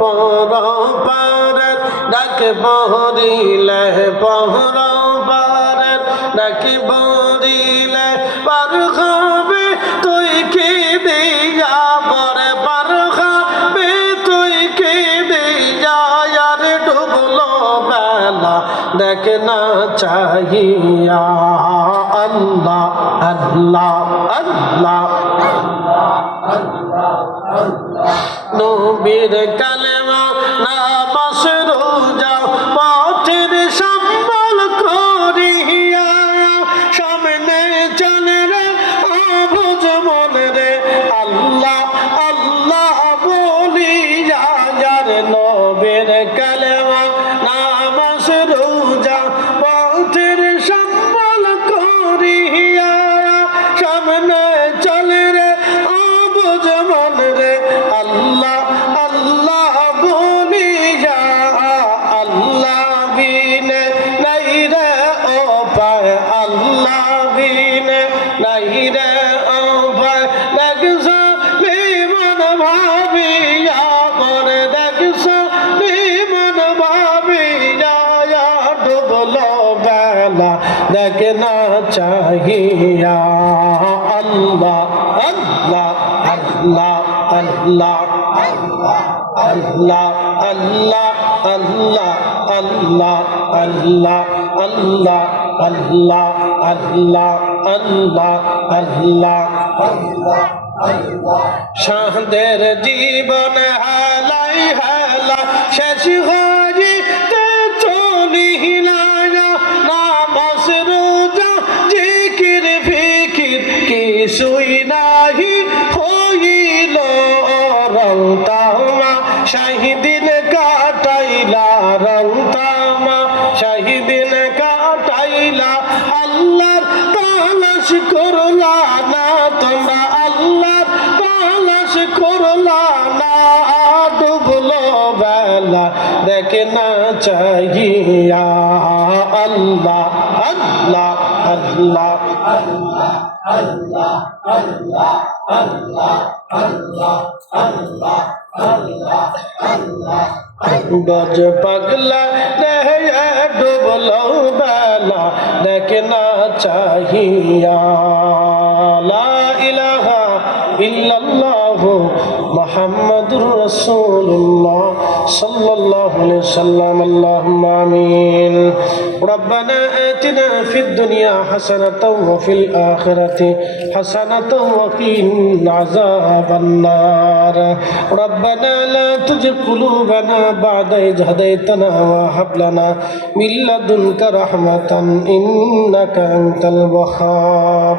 পরপারের ডাক বহরিলে পরপারের ডাক বহরিলে পার হবে তুই কি দিয়া পরে পার হবে তুই কি দিয়া আর ডুবলো বেলা দেখ না চাহিয়া আল্লাহ আল্লাহ আল্লাহ নবীর কালেমা নামাজ রোজা পথের সম্বল করিয়া সামনে চলে রে আবুজ মনে রে আল্লাহ আল্লাহ বলিয়া যার নবীর কালেমা নামাজ রোজা পথের সম্বল করিয়া সামনে চলে রে আবুজ মনে রে আল্লাহ আল্লাহ বলিয়া আল্লাহ বিনে নাই রে ও পায় আল্লাহ বিনে নাই রে ও পায় দেখছ বিমান ভাবিয়া মনে দেখছ বিমান ভাবিয়া ডুবলো বেলা দেখ না চাহিয়া আল্লাহ আল্লাহ আল্লাহ আল্লাহ আল্লাহ আল্লাহ আল্লাহ আল্লাহ আল্লাহ আল্লাহ আল্লাহ আল্লাহ আল্লাহ আল্লাহ শাহদের জীবন হালাই হালা শেষ হইতে চলিলা নামাজ রোজা জিকির ফিকির কিছুই নাহি হইল রংতামা শাহিদিন কাটাইলা রংতামা শাহিদিন কাটাইলা আল্লাহর তালাশ করলা না তোমরা আল্লাহর তালাশ করলা না ডুবলো বেলা দেখে না চাহিয়া আল্লাহ আল্লাহ আল্লাহ আল্লাহ আল্লাহ আল্লাহ আল্লাহ আল্লাহ আল্লাহ আল্লাহ আল্লাহ গজ পাগলা রে ডুবলো বেলা দেখে না চাহিয়া লা ইলাহা ইল্লাল্লাহ মুহাম্মাদুর রাসূলুল্লাহ সাল্লাল্লাহু আলাইহি ওয়াসাল্লাম আল্লাহুম্মা আমিন ربنا آتنا في الدنيا حسنة وفي الآخرة حسنة وقنا عذاب النار ربنا لا تزغ قلوبنا بعد إذ هديتنا وهب لنا من لدنك رحمة إنك أنت الوهاب